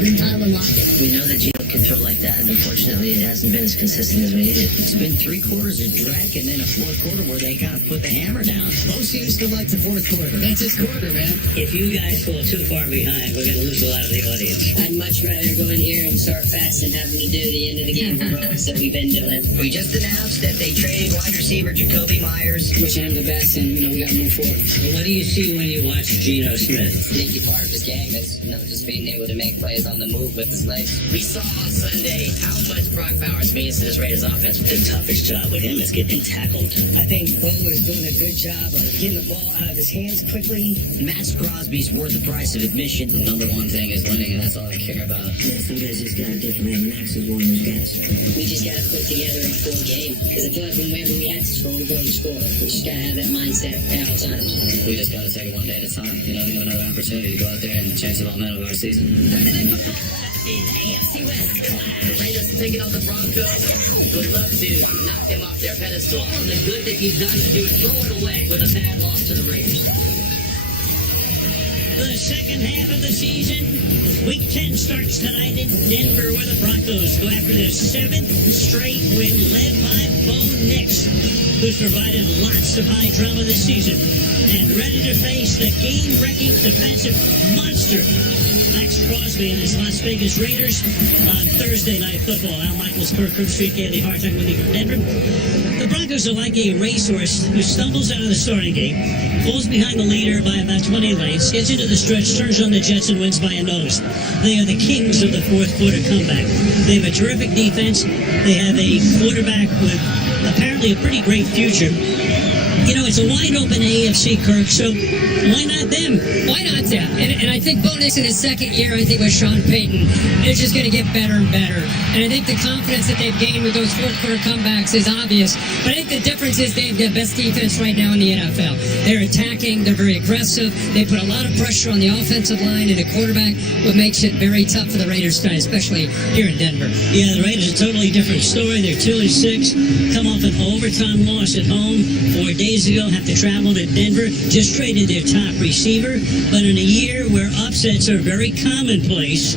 Big time unlock. We know that Gino can throw like that, and unfortunately it hasn't been as consistent as we needed. It's been 3 quarters of dreck and then a 4th quarter where they kind of put the hammer down. Most teams still like the 4th quarter. That's his quarter, man. If you guys fall too far behind, we're going to lose a lot of the audience. I'd much rather go in here and start fast and have them to do the end of the game heroics that we've been doing. We just announced that they traded wide receiver Jacoby Myers. Wishing him the best, and we got to move forward. Well, what do you see when you watch Geno Smith? Sneaky part of his game is, just being able to make plays on the move with his legs. We saw on Sunday how much Brock Bowers means to this Raiders offense. The toughest job with him is getting tackled. I think Bo is doing a good job of getting the ball out of his hands quickly. Max Crosby's worth the price of admission. The number one thing is winning, and that's all I care about. Yeah, some guys just got different, and Max is one of those guys. We just got to put together a full game. Because I feel like whenever we have to score, we're going to score. We just got to have that mindset at all times. We just got to take it one day at a time. We have another opportunity to go out there and change the momentum of our season. In AFC West, the Raiders taking on the Broncos. Would love to knock them off their pedestal. All the good that you've done to throw it away with a bad loss to the Raiders. The second half of the season, Week 10 starts tonight in Denver, where the Broncos go after their 7th straight win, led by Bo Nix, who's provided lots of high drama this season, and ready to face the game-wrecking defensive monster Max Crosby and his Las Vegas Raiders on Thursday Night Football. Al Michaels, Kirk Herbstreit, Kaylee Hartung with you from Denver. The Broncos are like a racehorse who stumbles out of the starting gate, falls behind the leader by about 20 lengths, gets into the stretch, turns on the Jets, and wins by a nose. They are the kings of the 4th quarter comeback. They have a terrific defense. They have a quarterback with apparently a pretty great future. It's a wide-open AFC, Kirk, so why not them? Why not them? And I think Bo Nix in his second year, I think with Sean Payton, is just going to get better and better. And I think the confidence that they've gained with those 4th quarter comebacks is obvious. But I think the difference is they have the best defense right now in the NFL. They're attacking. They're very aggressive. They put a lot of pressure on the offensive line and the quarterback, what makes it very tough for the Raiders tonight, especially here in Denver. Yeah, the Raiders are a totally different story. They're 2-6, come off an overtime loss at home 4 days ago, have to travel to Denver, just traded their top receiver, but in a year where upsets are very commonplace,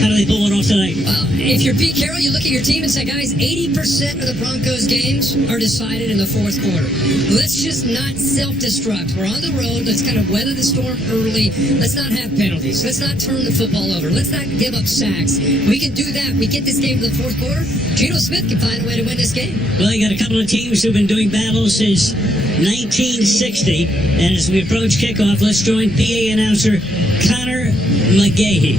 how do they pull it off tonight? Well, if you're Pete Carroll, you look at your team and say, guys, 80% of the Broncos games are decided in the 4th quarter. Let's just not self-destruct. We're on the road. Let's kind of weather the storm early. Let's not have penalties. Let's not turn the football over. Let's not give up sacks. We can do that. We get this game to the 4th quarter. Geno Smith can find a way to win this game. Well, you got a couple of teams who've been doing battle since 1960, and as we approach kickoff, let's join PA announcer Connor McGahey.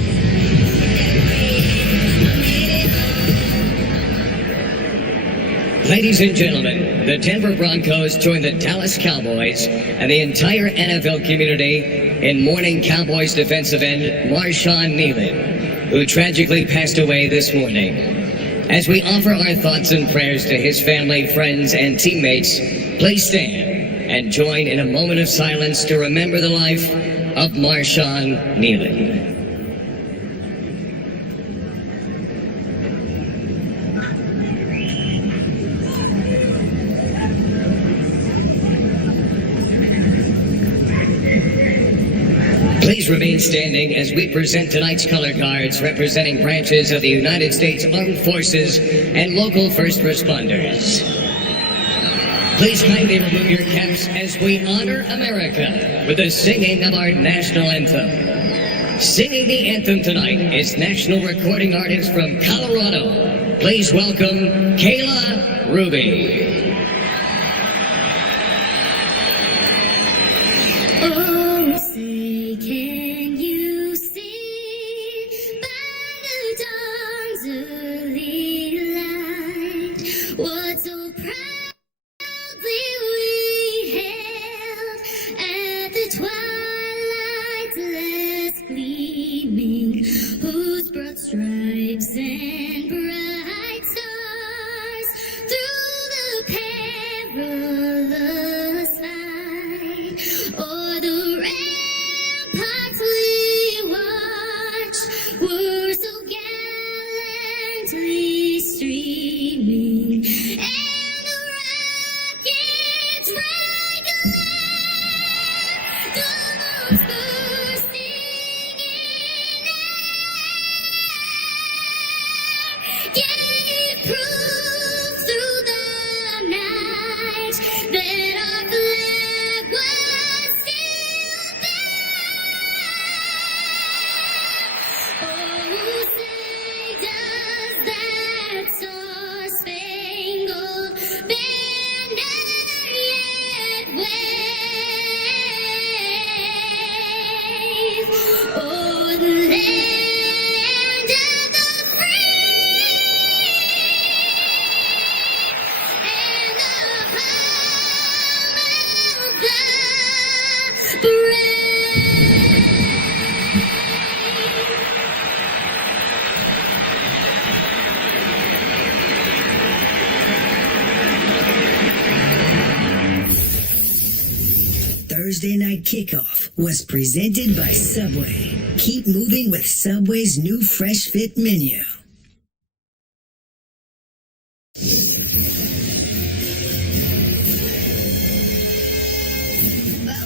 Ladies and gentlemen, the Denver Broncos join the Dallas Cowboys and the entire NFL community in mourning Cowboys defensive end Marshawn Kneeland, who tragically passed away this morning. As we offer our thoughts and prayers to his family, friends, and teammates, please stand and join in a moment of silence to remember the life of Marshawn Kneeland. Please remain standing as we present tonight's color cards representing branches of the United States Armed Forces and local first responders. Please kindly remove your caps as we honor America with the singing of our national anthem. Singing the anthem tonight is national recording artist from Colorado. Please welcome Kayla Ruby. Oh, say, can you see by the dawn's early light what so proudly we hailed at the twilight's last gleaming, whose broad stripes and bright stars through the Kickoff was presented by Subway. Keep moving with Subway's new Fresh Fit menu. Bo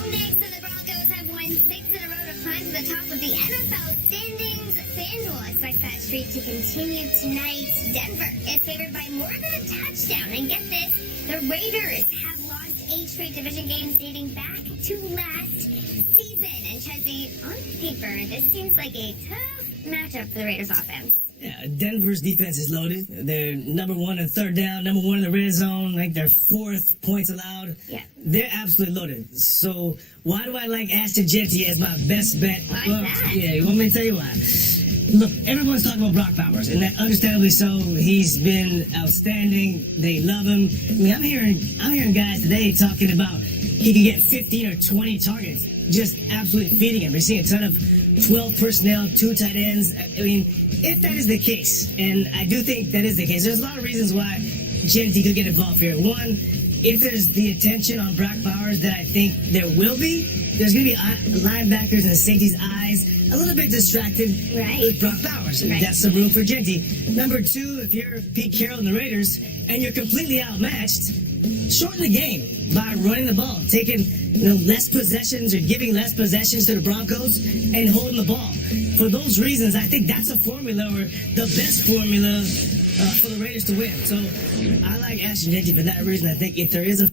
Nix and the Broncos have won 6 in a row to climb to the top of the NFL standings. FanDuel expects that streak to continue tonight. Denver is favored by more than a touchdown. And get this, the Raiders have lost 8 straight division games dating back to last season. And Chelsea, on paper, this seems like a tough matchup for the Raiders offense. Yeah, Denver's defense is loaded. They're number 1 in third down, number 1 in the red zone. Like they're 4th points allowed. Yeah. They're absolutely loaded. So why do I like Ashton Jeanty as my best bet? Why Well, that? yeah, you want me to tell you why? Look, everyone's talking about Brock Bowers, and that understandably so. He's been outstanding. They love him. I mean, I'm hearing guys today talking about he could get 15 or 20 targets, just absolutely feeding him. We're seeing a ton of 12 personnel, 2 tight ends. I mean, if that is the case, and I do think that is the case, there's a lot of reasons why Jeanty could get involved here. One, if there's the attention on Brock Bowers that I think there will be, there's going to be linebackers and safeties' eyes a little bit distracted with Brock Bowers. Right. That's some room for Jeanty. Number 2, if you're Pete Carroll and the Raiders and you're completely outmatched, shorten the game by running the ball, taking less possessions or giving less possessions to the Broncos and holding the ball. For those reasons, I think that's a formula or the best formula for the Raiders to win. So I like Ashton Jeanty for that reason. I think if there is a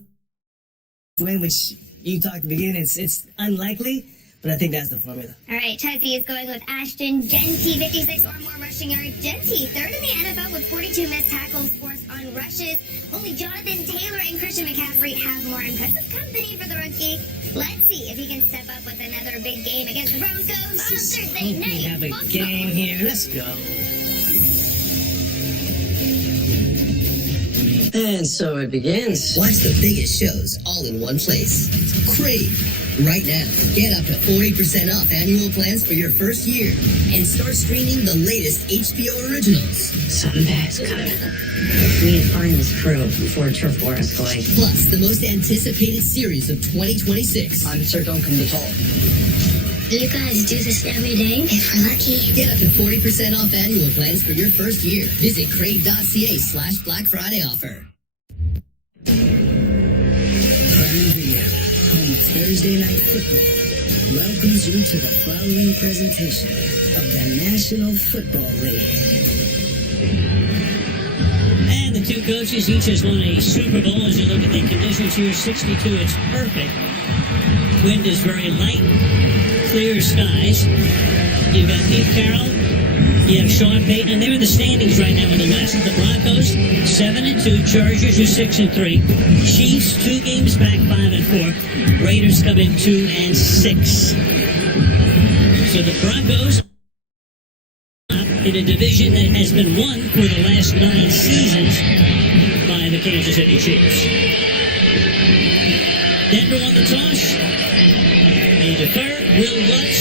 win, which you talked at the beginning, it's unlikely, but I think that's the formula. All right, Chelsea is going with Ashton Jeanty, 56 or more rushing yards. Jeanty, 3rd in the NFL with 42 missed tackles forced on rushes. Only Jonathan Taylor and Christian McCaffrey have more impressive company for the rookie. Let's see if he can step up with another big game against the Broncos on Thursday night. We have a Football. game here. Let's go. And so it begins. Watch the biggest shows all in one place. Crave. Right now, get up to 40% off annual plans for your first year and start streaming the latest HBO originals. Something bad's coming. We need to find this crew before a turf war escalates. Plus, the most anticipated series of 2026. Officer, don't come to talk. You guys do this every day if we're lucky. Get up to 40% off annual plans for your first year. Visit crave.ca/Black Friday offer. Prime Video, home of Thursday Night Football, welcomes you to the following presentation of the National Football League. And the 2 coaches each has won a Super Bowl. As you look at the conditions here, 62, it's perfect. Wind is very light, clear skies. You've got Pete Carroll, you have Sean Payton, and they're in the standings right now in the West. The Broncos, 7-2, Chargers are 6-3, Chiefs 2 games back, 5-4, Raiders come in 2-6. So the Broncos in a division that has been won for the last 9 seasons by the Kansas City Chiefs. Denver won the toss. They defer. Will Lutz,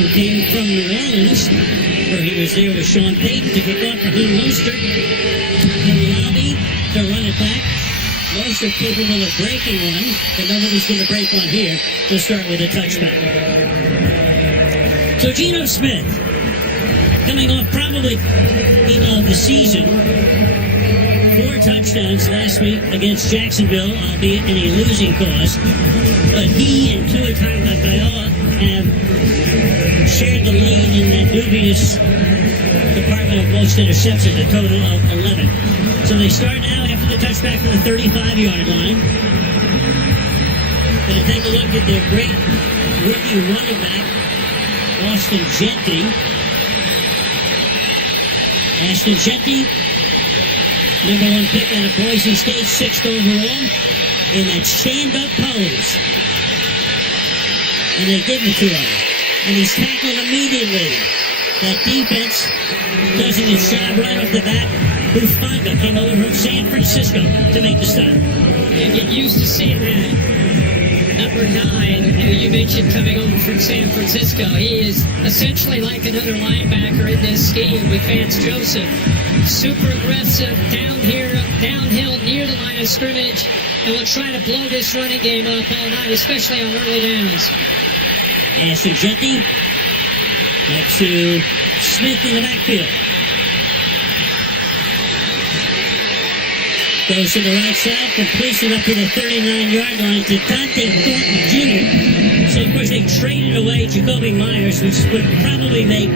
who came from New Orleans, where he was there with Sean Payton, to kick off for Raheem Mostert. And Lobby to run it back. Mostert capable of breaking one, but nobody's going to break one here. They'll start with a touchback. So Geno Smith, coming off probably of the season, 4 touchdowns last week against Jacksonville, albeit in a losing cause. But he and Tua Tagovailoa have shared the lead in that dubious department of most interceptions, a total of 11. So they start now after the touchback from the 35-yard line. Going to take a look at their great rookie running back, Ashton Jeanty. Ashton Jeanty, number 1 pick out of Boise State, 6th overall, in that stand-up pose. And they give it to him. And he's tackled immediately. That defense doesn't his job right off the bat. Hufanga came over from San Francisco to make the stop. You get used to seeing that. Number 9, you mentioned coming over from San Francisco. He is essentially like another linebacker in this scheme with Vance Joseph. Super aggressive, downhill near the line of scrimmage, and will try to blow this running game up all night, especially on early downs. Ashton Jeanty next to Smith in the backfield. Goes to the right side, completion up to the 39-yard line to Dante Thornton Jr. So, of course, they traded away Jacoby Myers, which would probably make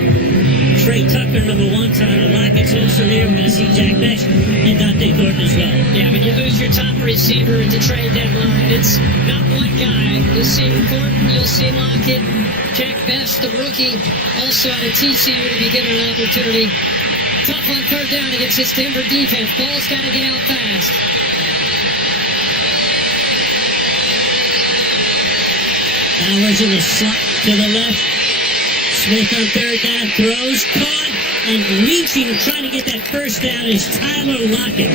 Trey Tucker number 1. Tyler Lockett's also there. We're going to see Jack Bech and Dante Thornton as well. Yeah, when you lose your top receiver at the trade deadline, it's not one guy. You'll see Thornton, you'll see Lockett, Jack Bech, the rookie, also out of TCU to be given an opportunity. Tough on third down against this Denver defense. Ball's got to get out fast. Bowers in the slot to the left. Smith on third down, throws, caught, and reaching, trying to get that first down is Tyler Lockett.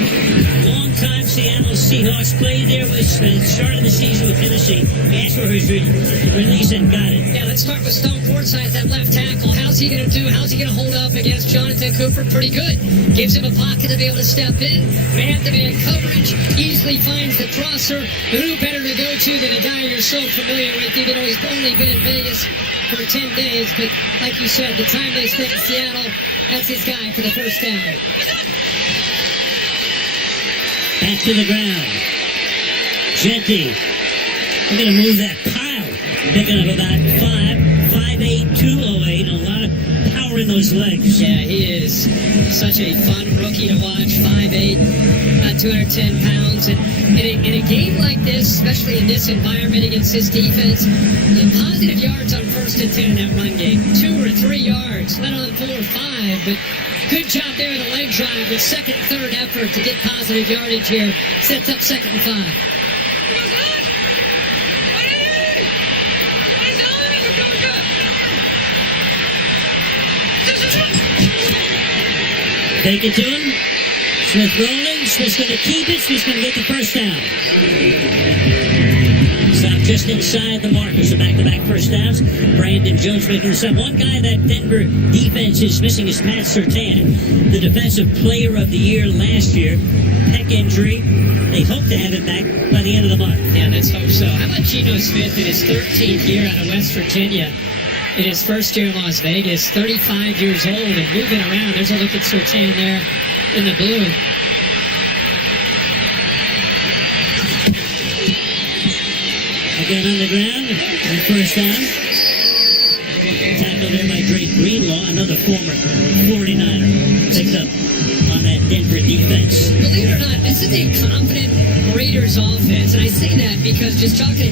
Long-time Seattle Seahawks played there with Smith, started the season with Tennessee. Asked for his release and got it. Yeah, let's start with Stone Forsythe, that left tackle. How's he going to do? How's he going to hold up against Jonathan Cooper? Pretty good. Gives him a pocket to be able to step in. Man-to-man coverage. Easily finds the crosser. Who better to go to than a guy you're so familiar with, even though he's only been in Vegas for 10 days. But like you said, the time they spent in Seattle, that's his guy for the first down. Back to the ground. Jeanty. We're going to move that pile. Picking up about 5'8", 208. A lot of power in those legs. Yeah, he is such a fun rookie to watch. 5'8", about 210 pounds. And in a game like this, especially in this environment against this defense, positive yards on 1st and 10 in that run game. 2 or 3 yards, let on 4 or 5, but good job there in the leg drive with second, third effort to get positive yardage here. Sets up 2nd and 5. Take it to him. Smith rolling. Smith's going to keep it. Smith's going to get the first down. Stop just inside the marker. So back-to-back first downs. Brandon Jones making this up. One guy that Denver defense is missing is Pat Surtain, the defensive player of the year last year. Neck injury. They hope to have it back by the end of the month. Yeah, let's hope so. How about Geno Smith in his 13th year out of West Virginia? In his first year in Las Vegas, 35 years old and moving around. There's a look at Surtain there in the blue. Again on the ground, and first down. Tackled there by Drake Greenlaw, another former 49er. Picked up on that Denver defense. Believe it or not, this is a confident Raiders offense. And I say that because just talking to